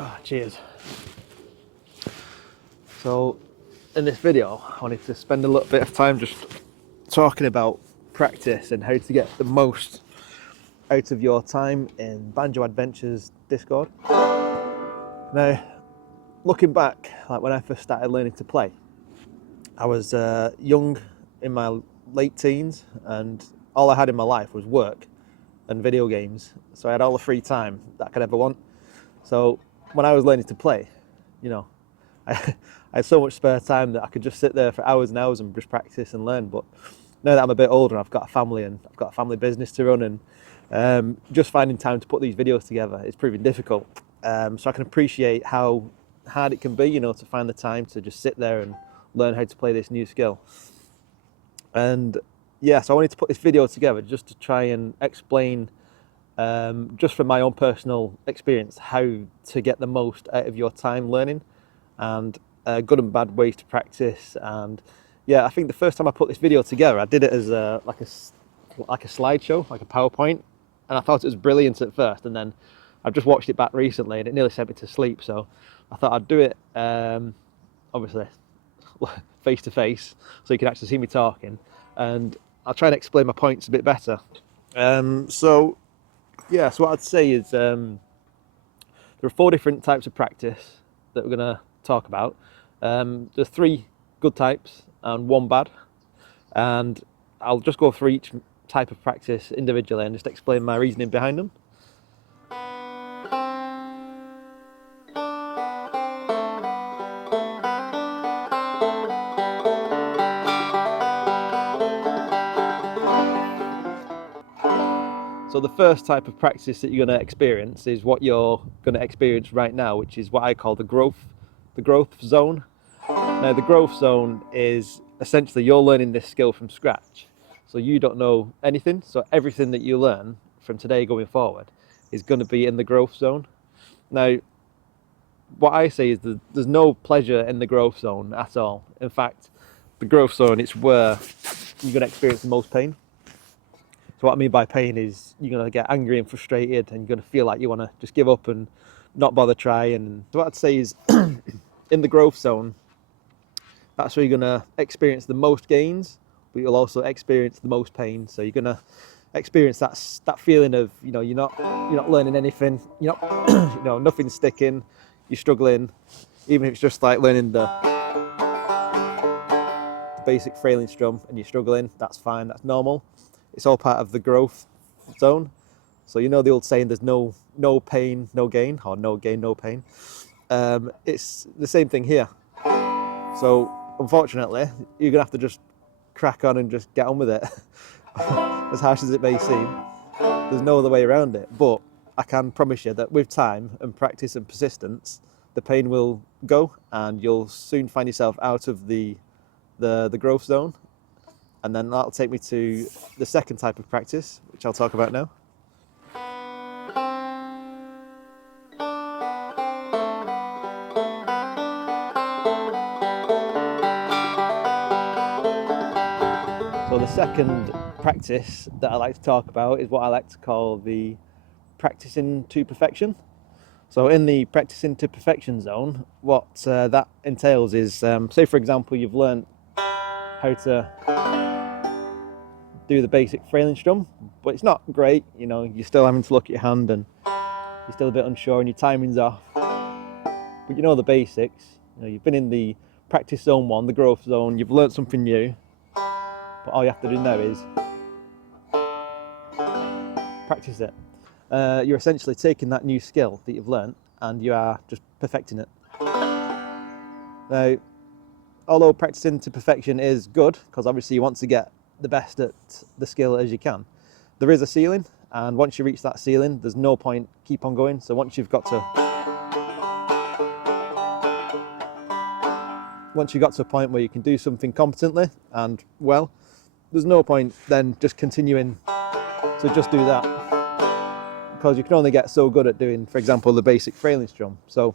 Oh, cheers. So in this video I wanted to spend a little bit of time just talking about practice and how to get the most out of your time in Banjo Adventures Discord. Now, looking back, like when I first started learning to play, I was young, in my late teens, and all I had in my life was work and video games. So I had all the free time that I could ever want. So when I was learning to play, you know, I had so much spare time that I could just sit there for hours and hours and just practice and learn. But now that I'm a bit older and I've got a family and I've got a family business to run, and just finding time to put these videos together is proving difficult. So I can appreciate how hard it can be, you know, to find the time to just sit there and learn how to play this new skill. And yeah, so I wanted to put this video together just to try and explain, just from my own personal experience, how to get the most out of your time learning, and good and bad ways to practice. And yeah, I think the first time I put this video together, I did it as like a slideshow, like a PowerPoint, and I thought it was brilliant at first, and then I've just watched it back recently and it nearly sent me to sleep. So I thought I'd do it, obviously face to face, so you can actually see me talking, and I'll try and explain my points a bit better. So what I'd say is, there are 4 different types of practice that we're going to talk about. There's 3 good types and 1 bad, and I'll just go through each type of practice individually and just explain my reasoning behind them. So the first type of practice that you're going to experience is what you're going to experience right now, which is what I call the growth zone. Now, the growth zone is essentially you're learning this skill from scratch. So you don't know anything. So everything that you learn from today going forward is going to be in the growth zone. Now, what I say is that there's no pleasure in the growth zone at all. In fact, the growth zone, it's where you're going to experience the most pain. So what I mean by pain is you're going to get angry and frustrated, and you're going to feel like you want to just give up and not bother trying. So what I'd say is, in the growth zone, that's where you're going to experience the most gains, but you'll also experience the most pain. So you're going to experience that feeling of, you know, you're not learning anything, nothing's sticking, you're struggling, even if it's just like learning the basic frailing strum and you're struggling. That's fine, that's normal. It's all part of the growth zone. So you know the old saying, there's no pain, no gain, or no gain, no pain. It's the same thing here. So unfortunately, you're gonna have to just crack on and just get on with it. As harsh as it may seem, there's no other way around it. But I can promise you that with time and practice and persistence, the pain will go, and you'll soon find yourself out of the growth zone. And then that'll take me to the second type of practice, which I'll talk about now. So the second practice that I like to talk about is what I like to call the practicing to perfection. So in the practicing to perfection zone, what that entails is, say for example, you've learned how to do the basic frailing strum, but it's not great, you know, you're still having to look at your hand and you're still a bit unsure and your timing's off. But you know the basics, you know, you've been in the practice zone 1, the growth zone, you've learned something new, but all you have to do now is practice it. You're essentially taking that new skill that you've learned and you are just perfecting it. Now, although practicing to perfection is good, because obviously you want to get the best at the skill as you can, there is a ceiling, and once you reach that ceiling, there's no point keep on going. So once you've got to a point where you can do something competently and well, there's no point then just continuing to just do that, because you can only get so good at doing, for example, the basic frailing strum. So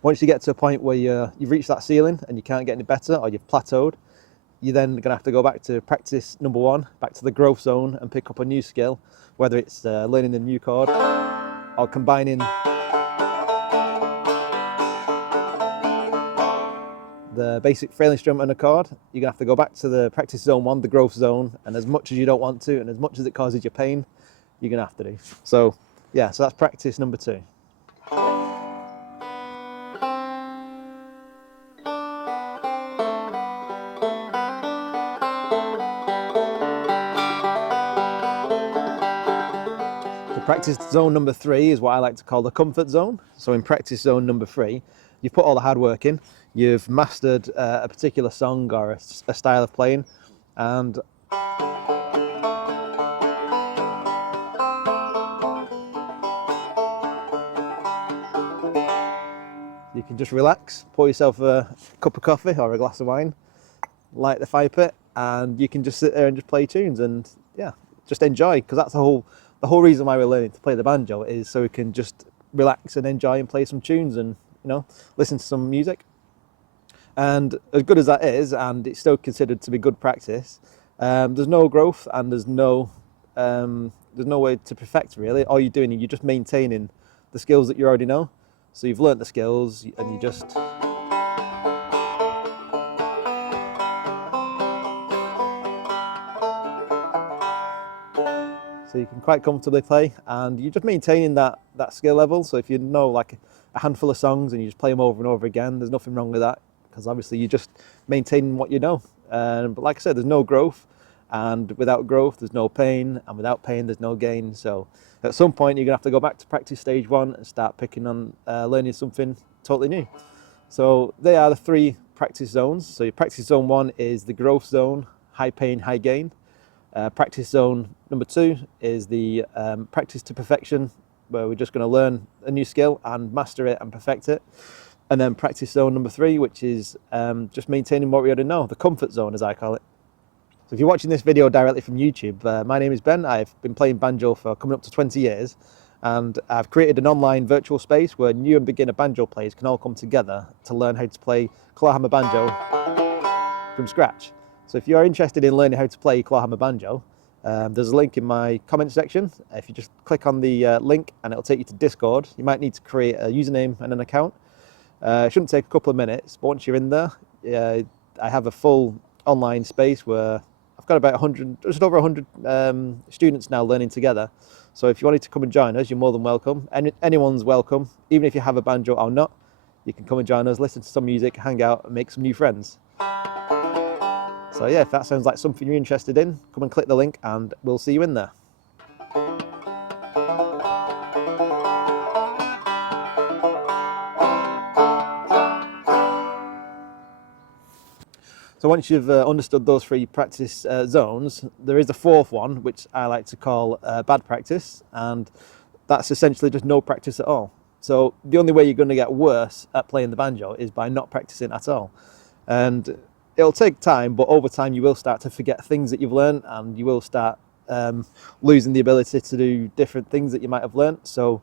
once you get to a point where you've reached that ceiling and you can't get any better, or you've plateaued, you're then going to have to go back to practice number 1, back to the growth zone, and pick up a new skill, whether it's learning a new chord or combining the basic frailing strum and a chord, you're going to have to go back to the practice zone 1, the growth zone, and as much as you don't want to and as much as it causes you pain, you're going to have to do. So yeah, so that's practice number 2. Practice zone number 3 is what I like to call the comfort zone. So in practice zone number 3, you've put all the hard work in, you've mastered a particular song or a style of playing, and you can just relax, pour yourself a cup of coffee or a glass of wine, light the fire pit, and you can just sit there and just play tunes and yeah, just enjoy, because that's the whole reason why we're learning to play the banjo, is so we can just relax and enjoy and play some tunes and, you know, listen to some music. And as good as that is, and it's still considered to be good practice, there's no growth and there's no way to perfect really. All you're doing is you're just maintaining the skills that you already know. So you've learnt the skills and you just so you can quite comfortably play, and you're just maintaining that skill level. So if you know like a handful of songs and you just play them over and over again, there's nothing wrong with that, because obviously you're just maintaining what you know. But like I said, there's no growth, and without growth there's no pain, and without pain there's no gain. So at some point you're gonna have to go back to practice stage 1 and start picking on learning something totally new. So they are the 3 practice zones. So your practice zone 1 is the growth zone, high pain, high gain. Practice zone number 2 is the practice to perfection, where we're just going to learn a new skill and master it and perfect it. And then practice zone number 3, which is just maintaining what we already know, the comfort zone as I call it. So if you're watching this video directly from YouTube, my name is Ben. I've been playing banjo for coming up to 20 years, and I've created an online virtual space where new and beginner banjo players can all come together to learn how to play Clawhammer banjo from scratch. So if you're interested in learning how to play Clawhammer banjo, there's a link in my comment section. If you just click on the link and it'll take you to Discord. You might need to create a username and an account. It shouldn't take a couple of minutes, but once you're in there, I have a full online space where I've got about 100, just over 100 students now learning together. So if you wanted to come and join us, you're more than welcome. Anyone's welcome, even if you have a banjo or not. You can come and join us, listen to some music, hang out and make some new friends. So yeah, if that sounds like something you're interested in, come and click the link and we'll see you in there. So once you've understood those 3 practice zones, there is a 4th one, which I like to call bad practice, and that's essentially just no practice at all. So the only way you're going to get worse at playing the banjo is by not practicing at all. And it'll take time, but over time you will start to forget things that you've learned, and you will start losing the ability to do different things that you might have learned. So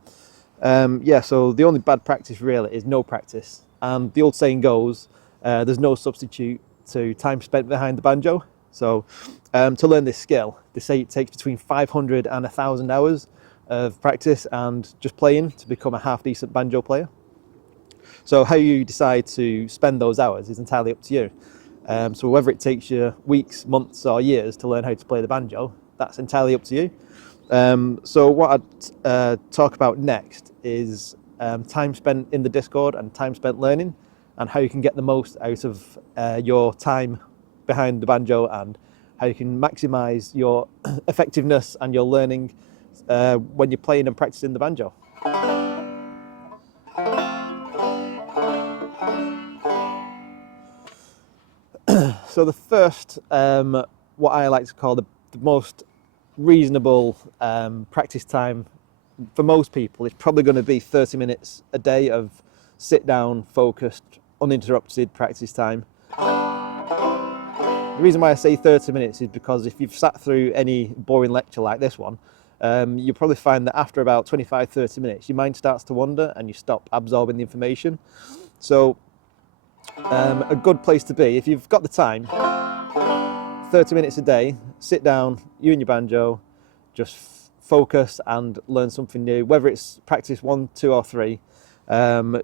yeah, so the only bad practice really is no practice. And the old saying goes, there's no substitute to time spent behind the banjo. So to learn this skill, they say it takes between 500 and 1,000 hours of practice and just playing to become a half decent banjo player. So how you decide to spend those hours is entirely up to you. So whether it takes you weeks, months or years to learn how to play the banjo, that's entirely up to you. So what I'd talk about next is time spent in the Discord and time spent learning, and how you can get the most out of your time behind the banjo, and how you can maximize your effectiveness and your learning when you're playing and practicing the banjo. So the first, what I like to call the most reasonable practice time for most people is probably going to be 30 minutes a day of sit down, focused, uninterrupted practice time. The reason why I say 30 minutes is because if you've sat through any boring lecture like this one, you'll probably find that after about 25-30 minutes your mind starts to wander and you stop absorbing the information. So a good place to be, if you've got the time, 30 minutes a day, sit down, you and your banjo, just focus and learn something new, whether it's practice 1, 2 or 3,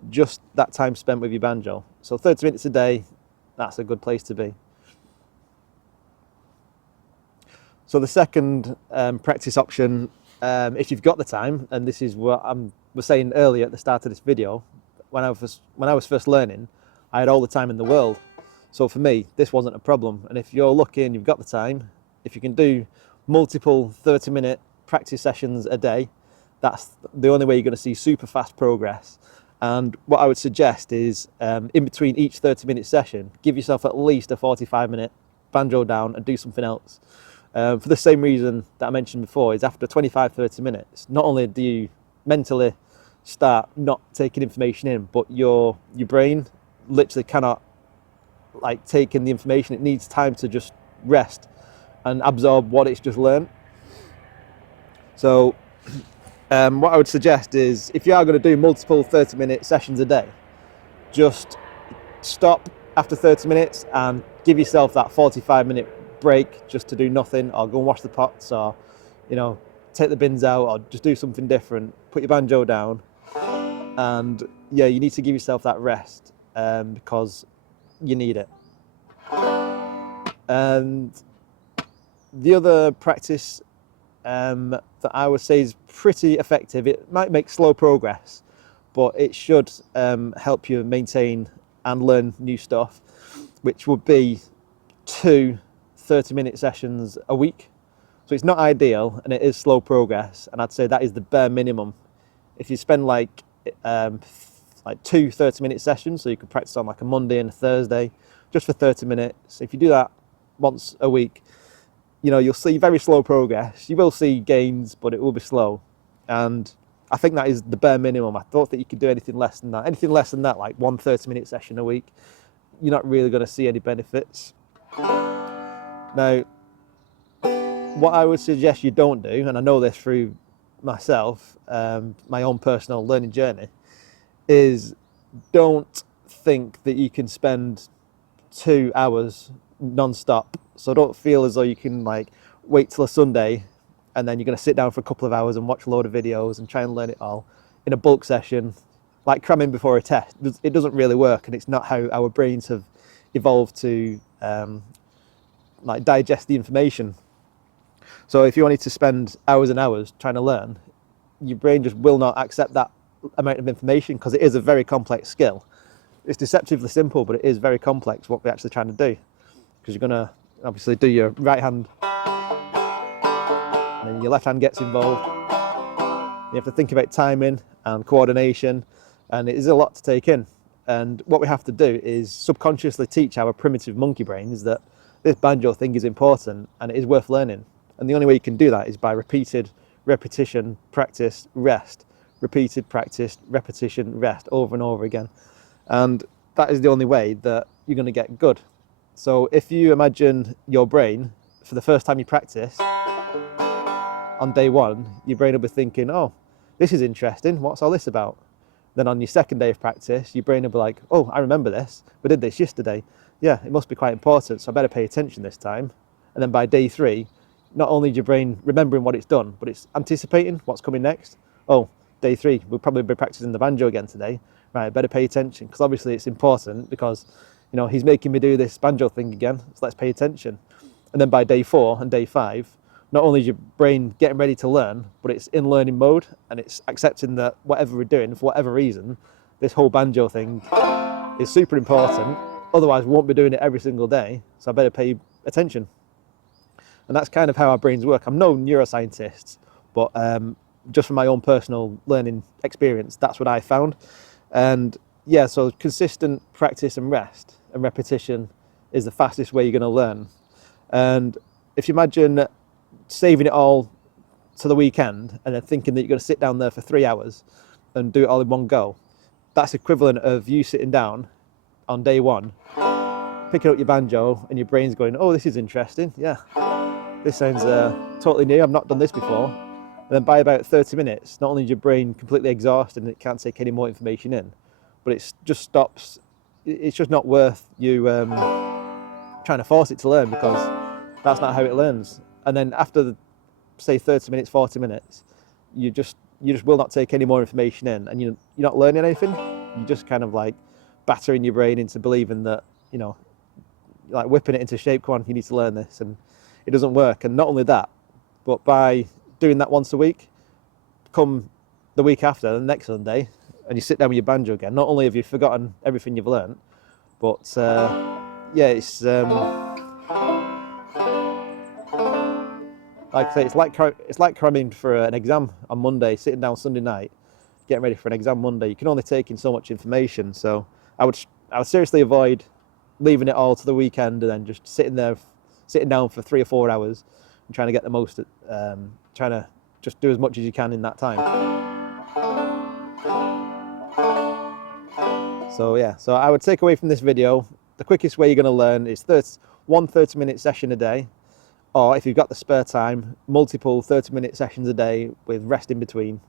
just that time spent with your banjo. So 30 minutes a day, that's a good place to be. So the second practice option, if you've got the time, and this is what I was saying earlier at the start of this video, when I was first learning, I had all the time in the world. So for me, this wasn't a problem. And if you're lucky and you've got the time, if you can do multiple 30-minute practice sessions a day, that's the only way you're going to see super fast progress. And what I would suggest is, in between each 30-minute session, give yourself at least a 45-minute banjo down and do something else. For the same reason that I mentioned before, is after 25-30 minutes, not only do you mentally start not taking information in, but your brain literally cannot like take in the information. It needs time to just rest and absorb what it's just learned. So what I would suggest is, if you are going to do multiple 30-minute sessions a day, just stop after 30 minutes and give yourself that 45-minute break just to do nothing, or go and wash the pots, or take the bins out, or just do something different. Put your banjo down, and yeah, you need to give yourself that rest because you need it. And the other practice that I would say is pretty effective, it might make slow progress, but it should help you maintain and learn new stuff, which would be 2 30-minute sessions a week. So it's not ideal, and it is slow progress, and I'd say that is the bare minimum. If you spend like 2 30-minute sessions, so you could practice on like a Monday and a Thursday, just for 30 minutes. If you do that once a week, you'll see very slow progress. You will see gains, but it will be slow. And I think that is the bare minimum. I thought that you could do anything less than that. Anything less than that, like 1 30-minute session a week, you're not really going to see any benefits. Now, what I would suggest you don't do, and I know this through myself, my own personal learning journey, is don't think that you can spend 2 hours non-stop. So don't feel as though you can like wait till a Sunday and then you're going to sit down for a couple of hours and watch a load of videos and try and learn it all in a bulk session, like cramming before a test. It doesn't really work, and it's not how our brains have evolved to like digest the information. So if you wanted to spend hours and hours trying to learn, your brain just will not accept that amount of information, because it is a very complex skill. It's deceptively simple, but it is very complex what we're actually trying to do, because you're going to obviously do your right hand and then your left hand gets involved. You have to think about timing and coordination, and it is a lot to take in. And what we have to do is subconsciously teach our primitive monkey brains that this banjo thing is important and it is worth learning. And the only way you can do that is by repeated repetition, practice, rest, repeated practice, repetition, rest, over and over again. And that is the only way that you're going to get good. So if you imagine your brain, for the first time you practice, on day 1, your brain will be thinking, oh, this is interesting, what's all this about? Then on your second day of practice, your brain will be like, oh, I remember this, we did this yesterday. Yeah, it must be quite important, so I better pay attention this time. And then by day 3, not only is your brain remembering what it's done, but it's anticipating what's coming next. Oh, day 3, we'll probably be practicing the banjo again today. Right, I better pay attention, because obviously it's important, because he's making me do this banjo thing again, so let's pay attention. And then by day 4 and day 5, not only is your brain getting ready to learn, but it's in learning mode, and it's accepting that whatever we're doing, for whatever reason, this whole banjo thing is super important, otherwise we won't be doing it every single day, so I better pay attention. And that's kind of how our brains work. I'm no neuroscientist, but just from my own personal learning experience, that's what I found. And yeah, so consistent practice and rest and repetition is the fastest way you're going to learn. And if you imagine saving it all to the weekend and then thinking that you're going to sit down there for 3 hours and do it all in one go, that's equivalent of you sitting down on day 1, picking up your banjo, and your brain's going, oh, this is interesting, yeah, this sounds totally new, I've not done this before. And then by about 30 minutes, not only is your brain completely exhausted and it can't take any more information in, but it just stops. It's just not worth you trying to force it to learn, because that's not how it learns. And then after, say, 30 minutes, 40 minutes, you just will not take any more information in, and you're not learning anything. You're just kind of like battering your brain into believing that like whipping it into shape. Come on, you need to learn this, and it doesn't work. And not only that, but by doing that once a week, come the week after, the next Sunday, and you sit down with your banjo again, not only have you forgotten everything you've learned, but yeah, it's like I say, it's like cramming for an exam on Monday, sitting down Sunday night, getting ready for an exam Monday. You can only take in so much information, so I would seriously avoid leaving it all to the weekend and then just sitting down for 3 or 4 hours and trying to get the most, trying to just do as much as you can in that time. So yeah, so I would take away from this video, the quickest way you're going to learn is one 30-minute session a day, or if you've got the spare time, multiple 30-minute sessions a day with rest in between.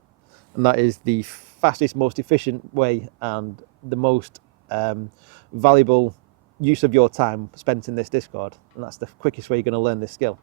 And that is the fastest, most efficient way and the most valuable use of your time spent in this Discord. And that's the quickest way you're going to learn this skill.